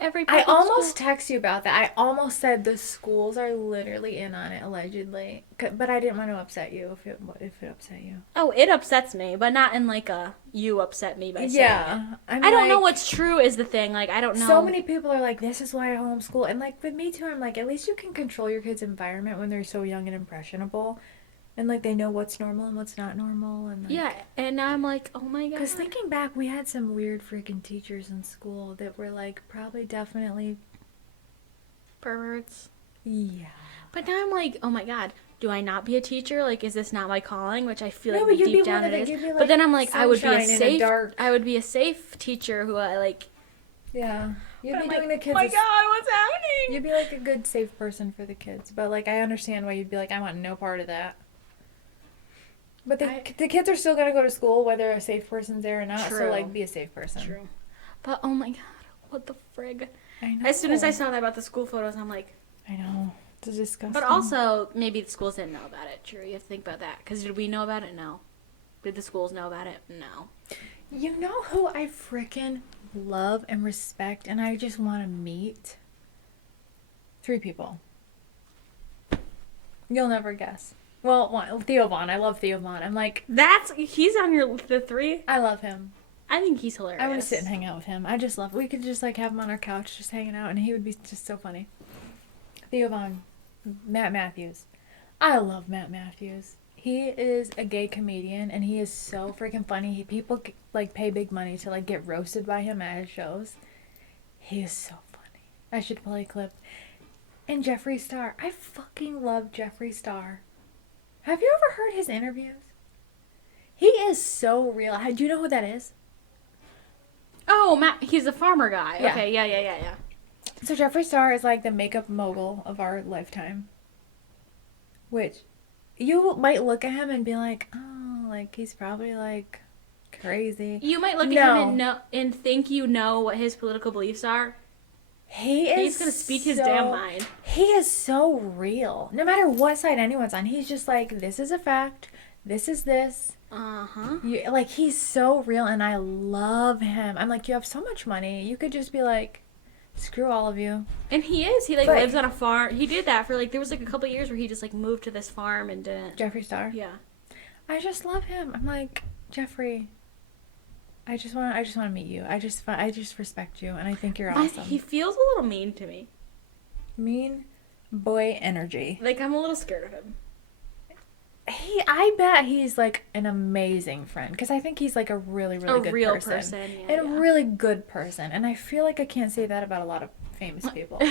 every I public almost school? text you about that. I almost said the schools are literally in on it, allegedly. But I didn't want to upset you if it upset you. Oh, it upsets me, but not in like a you upset me by saying it. Yeah. I don't know what's true is the thing. Like, I don't know. So many people are like, this is why I homeschool. And like with me too, I'm like, at least you can control your kid's environment when they're so young and impressionable. And like they know what's normal and what's not normal. And like, Yeah, and now I'm like, oh my god. because thinking back, we had some weird freaking teachers in school that were like probably definitely. Perverts. Yeah. But now I'm like, oh my god, do I not be a teacher? Like, is this not my calling? Which I feel No, like but you'd deep be down one of it the- is. you'd be, But like, then I'm like, I would be a sunshine in a safe. dark- I would be a safe teacher who I like. Yeah. You'd But be I'm doing like, the kids. oh my god, what's happening? You'd be like a good, safe person for the kids. But like, I understand why you'd be like, I want no part of that. But the kids are still gonna go to school whether a safe person's there or not. So True. like, be a safe person. True. But oh my god, what the frig? I know. As soon as I saw that about the school photos, I'm like. I know. It's disgusting. But also, maybe the schools didn't know about it. True, you have to think about that. Because did we know about it? No. Did the schools know about it? No. You know who I frickin' love and respect and I just want to meet? 3 people. You'll never guess. Well, one, Theo Vaughn. I love Theo Vaughn. I'm like, He's on the 3. I love him. I think he's hilarious. I want to sit and hang out with him. I just love. We could just like have him on our couch, just hanging out, and he would be just so funny. Theo Vaughn, Matt Matthews. I love Matt Matthews. He is a gay comedian, and he is so freaking funny. People like pay big money to like get roasted by him at his shows. He is so funny. I should play a clip. And Jeffree Star. I fucking love Jeffree Star. Have you ever heard his interviews? He is so real. Do you know who that is? Oh, Matt, he's a farmer guy. Yeah. Okay, yeah. So Jeffree Star is like the makeup mogul of our lifetime. Which, you might look at him and be like, oh, like he's probably like crazy. You might look at him and think you know what his political beliefs are. He's gonna speak his damn mind. He is so real. No matter what side anyone's on, he's just like, this is a fact. This is this. Uh-huh. Like, he's so real, and I love him. I'm like, you have so much money. You could just be like, screw all of you. And he is. He, like, But- lives on a farm. He did that for, like, there was, like, a couple years where he just, like, moved to this farm and didn't. Jeffree Star. Yeah. I just love him. I'm like, Jeffree, I just want to meet you. I just respect you, and I think you're awesome. He feels a little mean to me. Mean boy energy. Like, I'm a little scared of him. I bet he's like an amazing friend, because I think he's like a really, really good real person. Yeah, and a really good person. And I feel like I can't say that about a lot of famous people.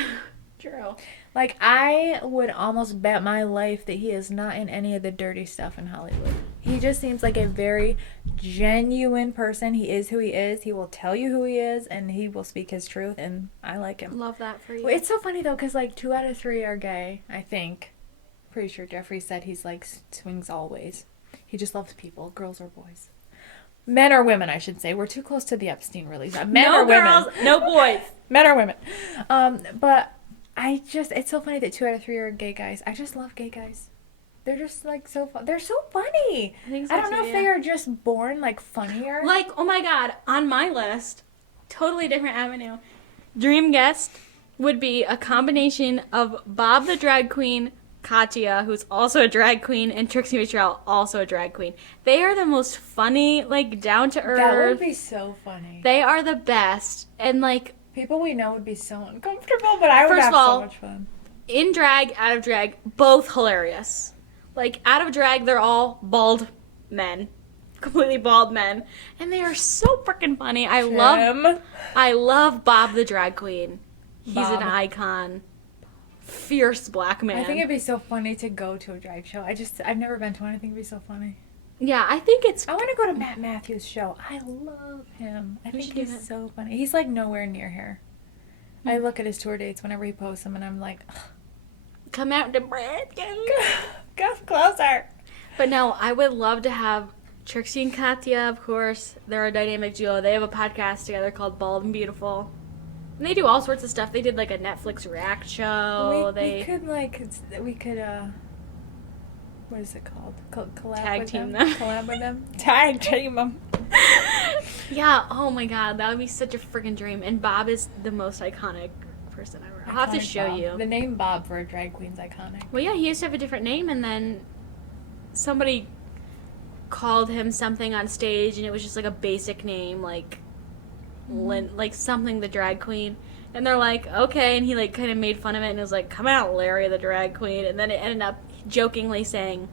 True. Like, I would almost bet my life that he is not in any of the dirty stuff in Hollywood. He just seems like a very genuine person. He is who he is. He will tell you who he is, and he will speak his truth, and I like him. Love that for you. Well, it's so funny, though, because, like, 2 out of 3 are gay, I think. Pretty sure Jeffree said he's, like, swings all ways. He just loves people, girls or boys. Men or women, I should say. We're too close to the Epstein release. Men or girls, women. no boys. Men or women. But it's so funny that 2 out of 3 are gay guys. I just love gay guys. They're just, like, so fun. They're so funny. I think so, I don't know too, if they are just born, like, funnier. Like, oh my god, on my list, totally different avenue. Dream guest would be a combination of Bob the drag queen, Katya, who's also a drag queen, and Trixie Mattel, also a drag queen. They are the most funny, like, down to earth. That would be so funny. They are the best. And, like, People we know would be so uncomfortable, but I would First have of all, so much fun. in drag, out of drag, both hilarious. Like, out of drag, they're all bald men. Completely bald men. And they are so freaking funny. I love Bob the drag queen. He's Bob. an icon. Fierce black man. I think it'd be so funny to go to a drag show. I've never been to one. I think it'd be so funny. Yeah, I think it's... I want to go to Matt Matthews' show. I love him. I think he's so funny. He's like nowhere near here. I look at his tour dates whenever he posts them, and I'm like, ugh. Come out to Brandon. Go closer. But no, I would love to have Trixie and Katya, of course. They're a dynamic duo. They have a podcast together called Bald and Beautiful. And they do all sorts of stuff. They did like a Netflix react show. We could what is it called? Collab Tag with team them? them. Collab with them? Tag team them. Yeah, oh my god, that would be such a freaking dream. And Bob is the most iconic person ever. I'll have to Iconic show Bob. you. The name Bob for a drag queen's iconic. Well, yeah, he used to have a different name, and then somebody called him something on stage, and it was just like a basic name, like like something the drag queen. And they're like, okay, and he like kind of made fun of it, and it was like, come out, Larry the drag queen. And then it ended up jokingly saying,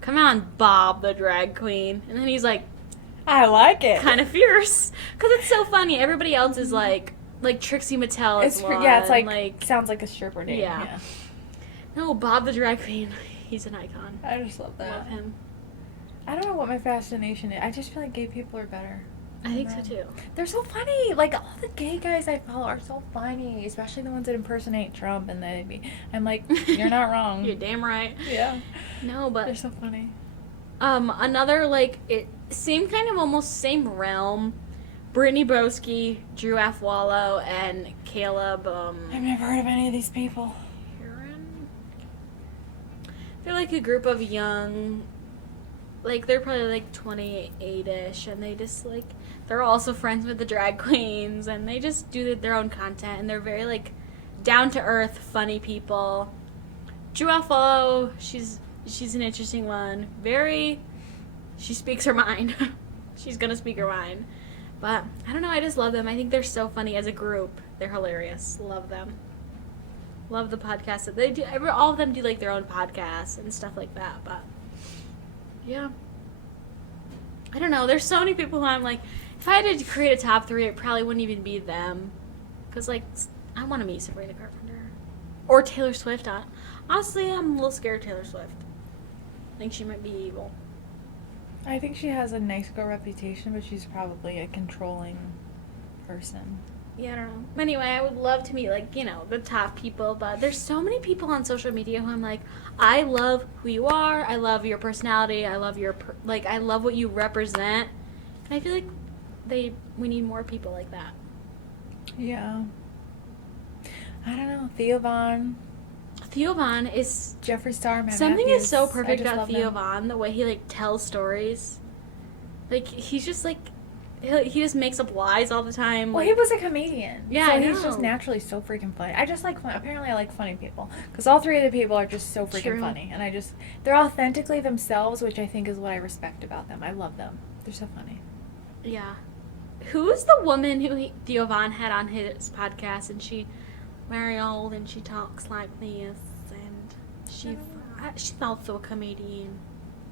come on, Bob the drag queen. And then he's like, I like it. kind of fierce, because it's so funny. Everybody else is like Trixie Mattel is one. Yeah, it's like sounds like a stripper name. Yeah. No, Bob the drag queen. He's an icon. I just love that. Love him. I don't know what my fascination is. I just feel like gay people are better. I think so too. They're so funny. Like, all the gay guys I follow are so funny, especially the ones that impersonate Trump. And I'm like, you're not wrong. You're damn right. Yeah. No, but They're so funny. another same kind of almost same realm. Brittany Broski, Drew Afwalo, and Caleb. I've never heard of any of these people. They're like a group of young, like they're probably like 28-ish, and they just like they're also friends with the drag queens, and they just do their own content, and they're very like down to earth, funny people. Drew Afwalo, she's an interesting one. She speaks her mind. She's gonna speak her mind. But I don't know, I just love them. I think they're so funny as a group. They're hilarious. Love them. Love the podcast that they do. All of them do like their own podcasts and stuff like that. But yeah, I don't know. There's so many people who I'm like, if I had to create a top 3, it probably wouldn't even be them. Because like, I want to meet Sabrina Carpenter or Taylor Swift. Honestly, I'm a little scared of Taylor Swift. I think she might be evil. I think she has a nice girl reputation, but she's probably a controlling person. Yeah, I don't know. Anyway, I would love to meet, like, the top people, but there's so many people on social media who I'm like, I love who you are, I love your personality, I love I love what you represent, and I feel like we need more people like that. Yeah. I don't know. Theo Von is... Jeffree Star, Matt Something Matthews. is so perfect I just about love Theo them. Von, the way he, like, tells stories. Like, he's just like, he just makes up lies all the time. Well, Like, he was a comedian. Yeah, so I he's just know. naturally so freaking funny. I just like fun. Apparently, I like funny people because all three of the people are just so freaking True. funny, and they're authentically themselves, which I think is what I respect about them. I love them. They're so funny. Yeah. Who's the woman who Theo Von had on his podcast, and she very old and she talks like this, and she's also a comedian.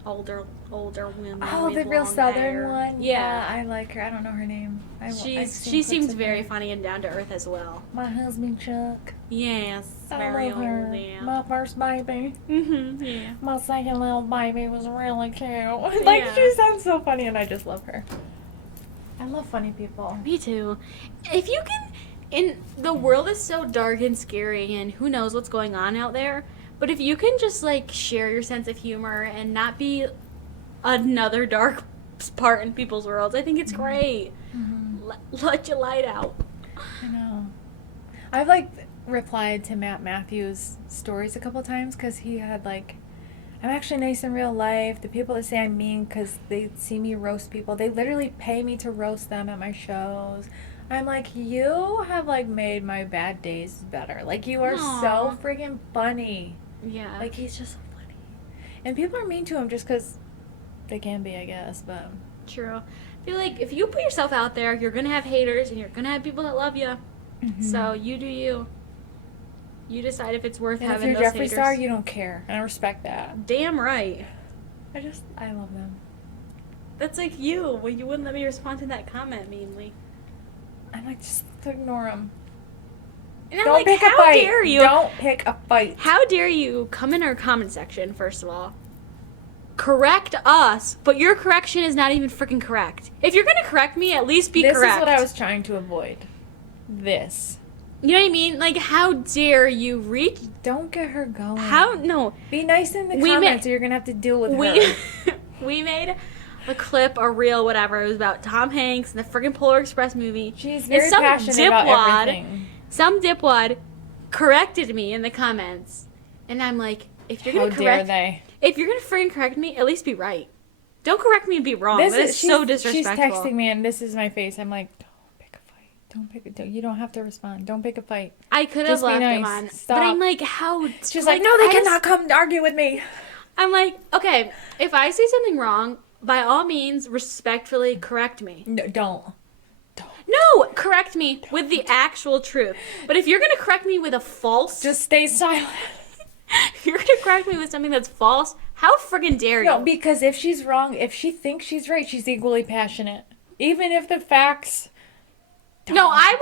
Older women. Oh, with the real long southern hair. one. Yeah. I like her. I don't know her name. She seems very funny and down to earth as well. My husband Chuck. Yes, I very love old. her. Yeah. My first baby. Yeah. My second little baby was really cute. Yeah. She sounds so funny, and I just love her. I love funny people. Me too. If you can, and the world is so dark and scary, and who knows what's going on out there. But if you can just like share your sense of humor and not be another dark part in people's worlds, I think it's great. Mm-hmm. Let your light out. I know. I've like replied to Matt Matthews' stories a couple times because he had like, I'm actually nice in real life. The people that say I'm mean because they see me roast people, they literally pay me to roast them at my shows. I'm like, you have like made my bad days better. Like, you are Aw. so freaking funny. Yeah. Like, he's just so funny. And people are mean to him just because they can be, I guess, but... True. I feel like if you put yourself out there, you're gonna have haters and you're gonna have people that love you. Mhm. So you do you. You decide if it's worth And if having you're those Jeffree haters. Star, you don't care. And I respect that. Damn right. I love them. That's like you. Well, you wouldn't let me respond to that comment meanly. I'm like, just ignore them. And I'm Don't like, pick a how fight. dare you? Don't pick a fight. How dare you come in our comment section, first of all? Correct us, but your correction is not even freaking correct. If you're gonna correct me, at least be This correct. is what I was trying to avoid. This. You know what I mean? Like, how dare you reach? Don't get her going. No. Be nice in the We comments or you're going to have to deal with We her. we made a clip, a reel, whatever. It was about Tom Hanks and the friggin' Polar Express movie. She's And very some passionate about dipwad- everything. Some dipwad corrected me in the comments, and I'm like, if you're How gonna dare correct, they? if you're gonna friggin' correct me, at least be right. Don't correct me and be wrong. That is so disrespectful. She's texting me and this is my face. I'm like, don't pick a fight. You don't have to respond. Don't pick a fight. I could have Just be left him nice. on, Stop. but I'm like, how? She's like, no, they I cannot just- come argue with me. I'm like, okay, if I say something wrong, by all means, respectfully correct me. No, don't. No, correct me with the actual truth. But if you're gonna correct me with a false, Just stay silent. if you're gonna correct me with something that's false, how friggin' dare you? No, because if she's wrong, if she thinks she's right, she's equally passionate. Even if the facts... No, I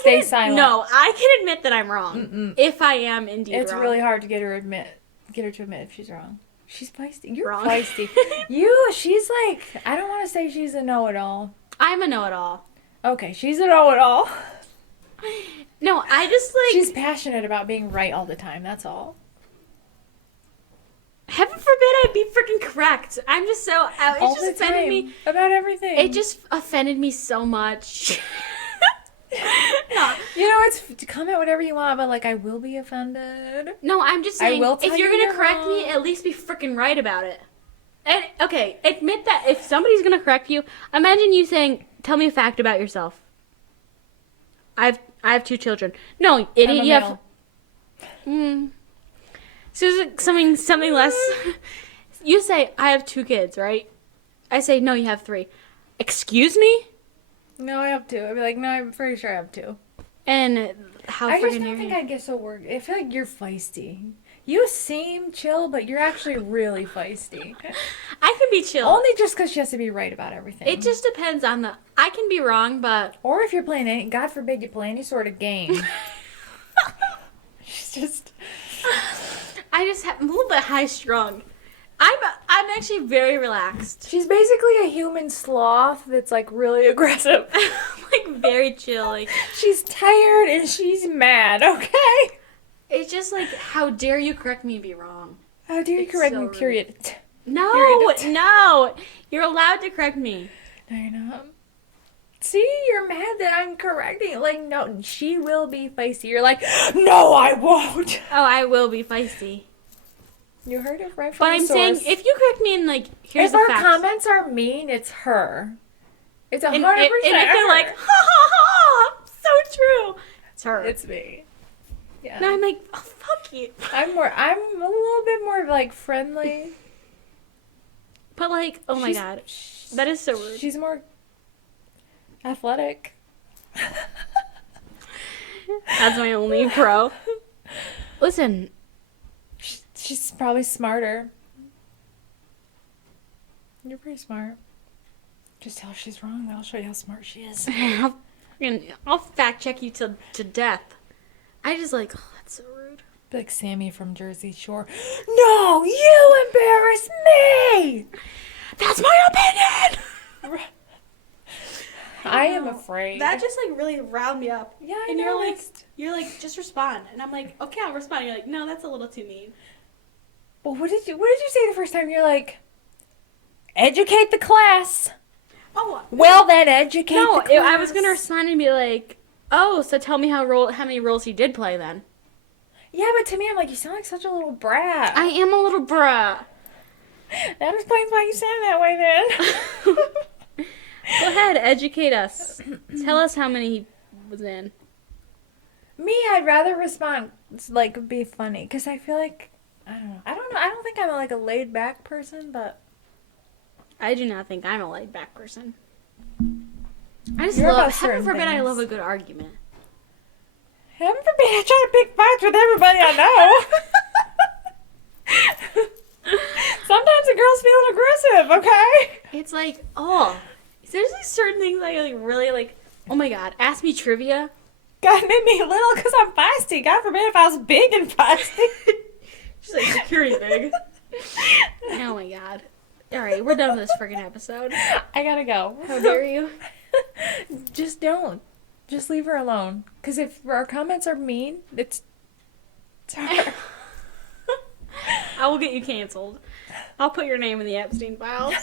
Stay can silent. No, I can admit that I'm wrong. Mm-mm. If I am indeed It's wrong. really hard to get her to admit if she's wrong. She's feisty. You're Wrong. feisty. She's like, I don't want to say she's a know-it-all. I'm a know-it-all. Okay, she's a know-it-all. No, I just like She's passionate about being right all the time, that's all. heaven forbid I be freaking correct. I'm just so it All just the offended time. me. About everything. It just offended me so much. No. You know, it's comment whatever you want, but like, I will be offended. No, I'm just I saying, will tell if you're you gonna you're correct me, wrong. at least be freaking right about it. And okay, admit that if somebody's gonna correct you, imagine you saying, "Tell me a fact about yourself." I have 2 children. No, idiot, I'm a you have. male. So is it something less. You say, "I have 2 kids," right? I say, "No, you have 3." Excuse me? No, I have 2. I'd be like, no, I'm pretty sure I have 2. And how I just freaking don't dare think you? I'd get so worried. I feel like you're feisty. You seem chill, but you're actually really feisty. I can be chill. Only just because she has to be right about everything. It just depends on the. I can be wrong, but Or if you're playing any, God forbid you play any sort of game. She's just... I just have I'm a little bit high strung. I'm actually very relaxed. She's basically a human sloth that's like really aggressive. Like very chill. Like She's tired and she's mad, okay? it's just like, how dare you correct me and be wrong? How dare you It's correct so me, rude. period. No, Period. no, you're allowed to correct me. No, you're not. See, you're mad that I'm correcting. Like, no, she will be feisty. You're like, no, I won't. Oh, I will be feisty. You heard it right from But the I'm source. saying, if you correct me and, like, here's if the our facts. comments are mean, it's her. It's 100% And if they're like, ha ha ha, so true. It's her. it's me. Yeah. No, I'm like, oh, fuck you. I'm a little bit more, like, friendly. But, like, oh my god. That is so rude. She's more athletic. That's my only pro. Listen. She's probably smarter. You're pretty smart. Just tell her she's wrong, and I'll show you how smart she is. I'll fact check you to death. I just like, oh, that's so rude. Be like Sammy from Jersey Shore. No, you embarrass me! That's my opinion! I am afraid. That just like really riled me up. Yeah, I and noticed. you're like, just respond. And I'm like, okay, I'll respond. And you're like, no, that's a little too mean. Well, what did you say the first time? You're like, educate the class. Oh, Well, then educate no, the class. I was gonna respond and be like, oh, so tell me how many roles he did play then. Yeah, but to me, I'm like, you sound like such a little brat. I am a little bruh. That explains why you sound that way then. Go ahead, educate us. Tell us how many he was in. Me, I'd rather respond, like, be funny. Because I feel like, I don't know. I don't think I'm, like, a laid-back person, but... I do not think I'm a laid back person. I just You're love, about heaven certain forbid, I things. love a good argument. Heaven forbid I try to pick fights with everybody I know. Sometimes a girl's feeling aggressive, okay? It's like, oh, there's like certain things I like really like, oh my god, ask me trivia. God made me little because I'm feisty. God forbid if I was big and feisty. She's like, security big. Oh my god. Alright, we're done with this freaking episode. I gotta go. How dare you? Just don't. Just leave her alone. Because if our comments are mean, it's her. I will get you canceled. I'll put your name in the Epstein files.